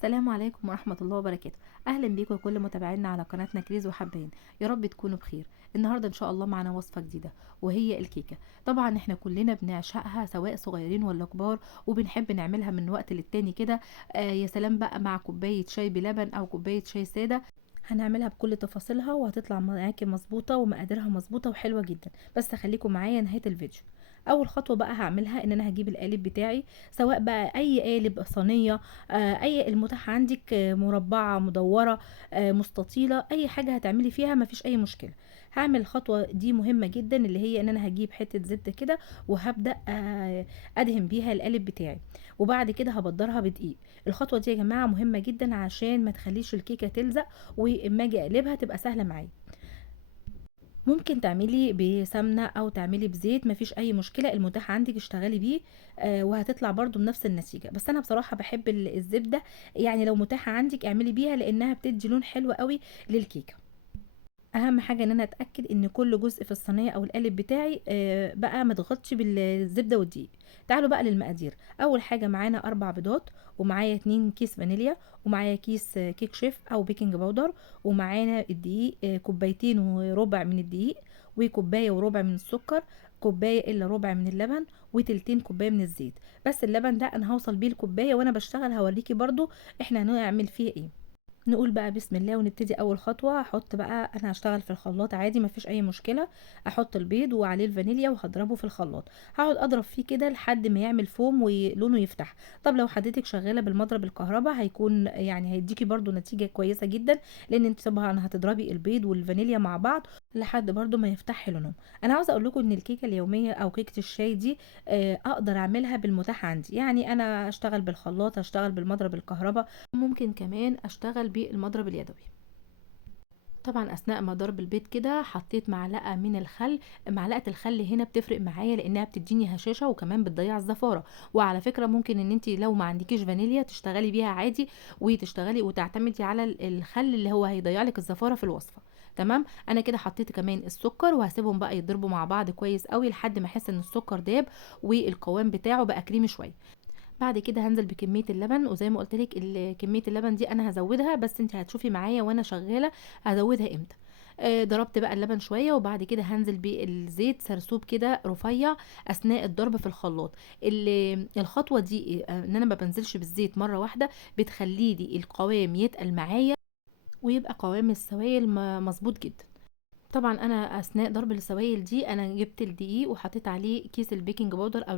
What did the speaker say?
السلام عليكم ورحمة الله وبركاته. أهلا بيكم كل متابعينا على قناتنا كريز وحباين. يا رب تكونوا بخير. النهاردة إن شاء الله معنا وصفة جديدة وهي الكيكة. طبعا احنا كلنا بنعشقها سواء صغيرين ولا كبار، وبنحب نعملها من وقت للتاني كده. يا سلام بقى مع كوباية شاي بلبن أو كوباية شاي سادة. هنعملها بكل تفاصيلها وهتطلع معاكي مظبوطة ومقاديرها مظبوطة وحلوة جدا، بس خليكم معايا نهاية الفيديو. اول خطوه بقى هعملها ان انا هجيب القالب بتاعي، سواء بقى اي قالب صينيه، اي المتاح عندك، مربعه مدوره، مستطيله، اي حاجه هتعملي فيها مفيش اي مشكله. هعمل الخطوه دي مهمه جدا، اللي هي ان انا هجيب حته زبده كده وهبدا ادهن بيها القالب بتاعي، وبعد كده هبدرها بدقيق. الخطوه دي يا جماعه مهمه جدا عشان ما تخليش الكيكه تلزق، واما اجي اقلبها تبقى سهله معايا. ممكن تعملي بسمنة او تعملي بزيت، مفيش اي مشكلة، المتاح عندك اشتغلي بيه. وهتطلع برضو بنفس النتيجة، بس انا بصراحة بحب الزبدة. يعني لو متاحة عندك اعملي بيها لانها بتدي لون حلو قوي للكيكة. اهم حاجه ان انا اتاكد ان كل جزء في الصينيه او القالب بتاعي بقى متغطش بالزبده والدقيق. تعالوا بقى للمقادير. اول حاجه معانا 4 بيضات، ومعايا 2 كيس فانيليا، ومعايا كيس كيك شيف او بيكنج باودر، ومعانا الدقيق كوبايتين وربع من الدقيق، وكوبايه وربع من السكر، كوبايه الا ربع من اللبن، وتلتين كوبايه من الزيت. بس اللبن ده انا هوصل بيه الكوبايه وانا بشتغل هوريكي برضو احنا هنعمل فيه ايه. نقول بقى بسم الله ونبتدي. اول خطوه هحط بقى، انا هشتغل في الخلاط عادي مفيش اي مشكله. احط البيض وعليه الفانيليا وهضربه في الخلاط. هقعد اضرب فيه كده لحد ما يعمل فوم ولونه يفتح. طب لو حضرتك شغاله بالمضرب الكهرباء هيكون يعني هيديكي برضو نتيجه كويسه جدا، لان انت طبعا هتضربي البيض والفانيليا مع بعض لحد برضو ما يفتح لونهم. انا عاوزه اقول لكم ان الكيكه اليوميه او كيكه الشاي دي اقدر اعملها بالمتاح عندي. يعني انا اشتغل بالخلاط، اشتغل بالمضرب الكهرباء، ممكن كمان اشتغل بالمضرب اليدوي. طبعا اثناء ما ضرب البيض كده حطيت معلقه من الخل. معلقه الخل هنا بتفرق معايا لانها بتديني هشاشه وكمان بتضيع الزفاره. وعلى فكره ممكن ان انت لو ما عندكيش فانيليا تشتغلي بيها عادي، وتشتغلي وتعتمدي على الخل اللي هو هيضيع لك الزفاره في الوصفه. تمام. انا كده حطيت كمان السكر وهسيبهم بقى يضربوا مع بعض كويس قوي لحد ما احس ان السكر داب والقوام بتاعه بقى كريمي شويه. بعد كده هنزل بكميه اللبن، وزي ما قلت لك كميه اللبن دي انا هزودها، بس انت هتشوفي معايا وانا شغاله هزودها امتى. ضربت بقى اللبن شويه، وبعد كده هنزل بالزيت سرسوب كده رفيع اثناء الضرب في الخلاط. الخطوه دي ان انا ما بنزلش بالزيت مره واحده بتخلي لي القوام يتقل معايا، ويبقى قوام السوائل مظبوط جدا. طبعا انا اثناء ضرب السوائل دي انا جبت الدقيق وحطيت عليه كيس البيكنج باودر او